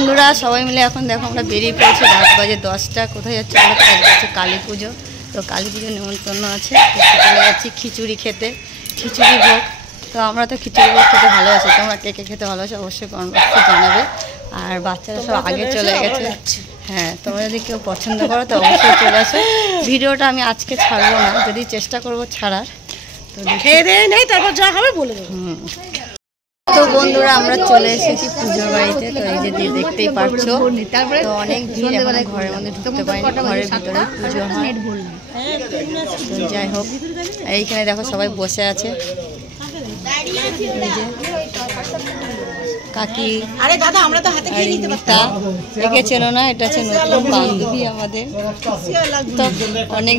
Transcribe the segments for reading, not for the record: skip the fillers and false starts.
বন্ধুরা সবাই মিলে এখন দেখো আমরা বেরিয়ে পড়েছি, রাত বাজে 10টা। কোথায় যাচ্ছে বলো তো? আজকে হচ্ছে কালী পুজো, তো কালী পুজোর নিমন্ত্রণ আছে, চলে যাচ্ছি খিচুড়ি খেতে, খিচুড়ি ভোগ। তো আমরা তো খিচুড়ি ভোগ খেতে ভালোবাসি, তোমরা কে কে খেতে ভালোবাসো অবশ্যই কমেন্ট বক্সে জানাবে। আর বাচ্চারা সব আগে চলে গেছে। হ্যাঁ, তোমরা যদি কেউ পছন্দ করো তো অবশ্যই চলে আসো। ভিডিওটা আমি আজকে ছাড়বো না, যদি চেষ্টা করবো ছাড়ার, তো খেয়ে দিয়ে নেই তারপর যা হবে বলে দেবো। তো বন্ধুরা আমরা চলে এসেছি পুজোর বাড়িতে। তো এই যে দেখতেই পাচ্ছো, তো অনেক ভিড়, মানে ঘরের মধ্যে ঢুকতে পারিনি, ঘরের ভিতরে পুজো হয়। তো যাই হোক, এইখানে দেখো সবাই বসে আছে। কাকি, আরে দাদা আমরা তো হাতে খেয়ে নিতে পারতাম। একে চেনো না? এটা হচ্ছে নতুন বান্ধবী আমাদের। তো অনেক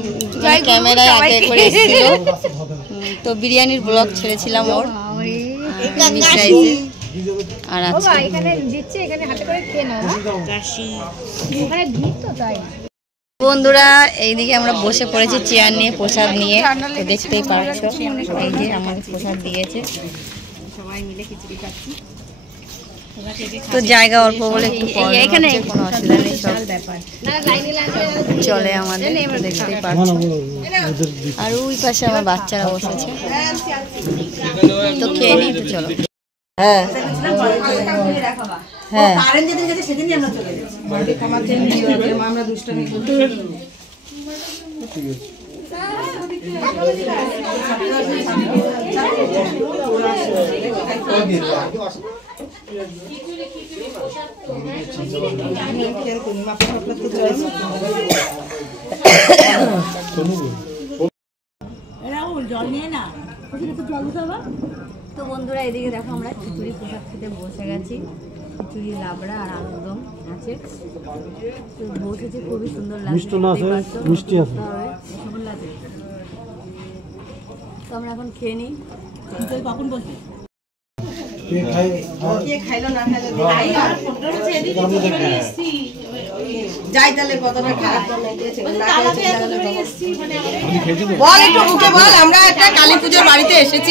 ক্যামেরায় আগে করে এসেছিল, তো বিরিয়ানির ব্লগ ছেড়েছিলাম ওর। আর আজকে বন্ধুরা এইদিকে আমরা বসে পড়েছি চেয়ার নিয়ে, প্রসাদ নিয়ে। তো দেখতেই পাচ্ছ, এই যে আমাদের প্রসাদ দিয়েছে, সবাই মিলে খিচুড়ি খাচ্ছি। তো জায়গা অল্প বলে একটু এখানে কোনো অসুবিধা নেই, সব চলে আমাদের। দেখতেই পাচ্ছ, আর ওই পাশে আমার বাচ্চারা বসেছে। তো খেয়ে নিই, তো চলো। হ্যাঁ হ্যাঁ, তো বন্ধুরা এদিকে দেখো আমরা খিচুড়ি প্রসাদ খেতে বসে গেছি। খিচুড়ি, লাবড়া আর আলুরদম আছে, তো বসেছে, খুবই সুন্দর লাগছে। তো আমরা এখন খেয়ে নিই। কখন বলছি যাই তাহলে কতটা খারাপ বল, একটু মুখে বল। আমরা একটা কালী পুজোর বাড়িতে এসেছি।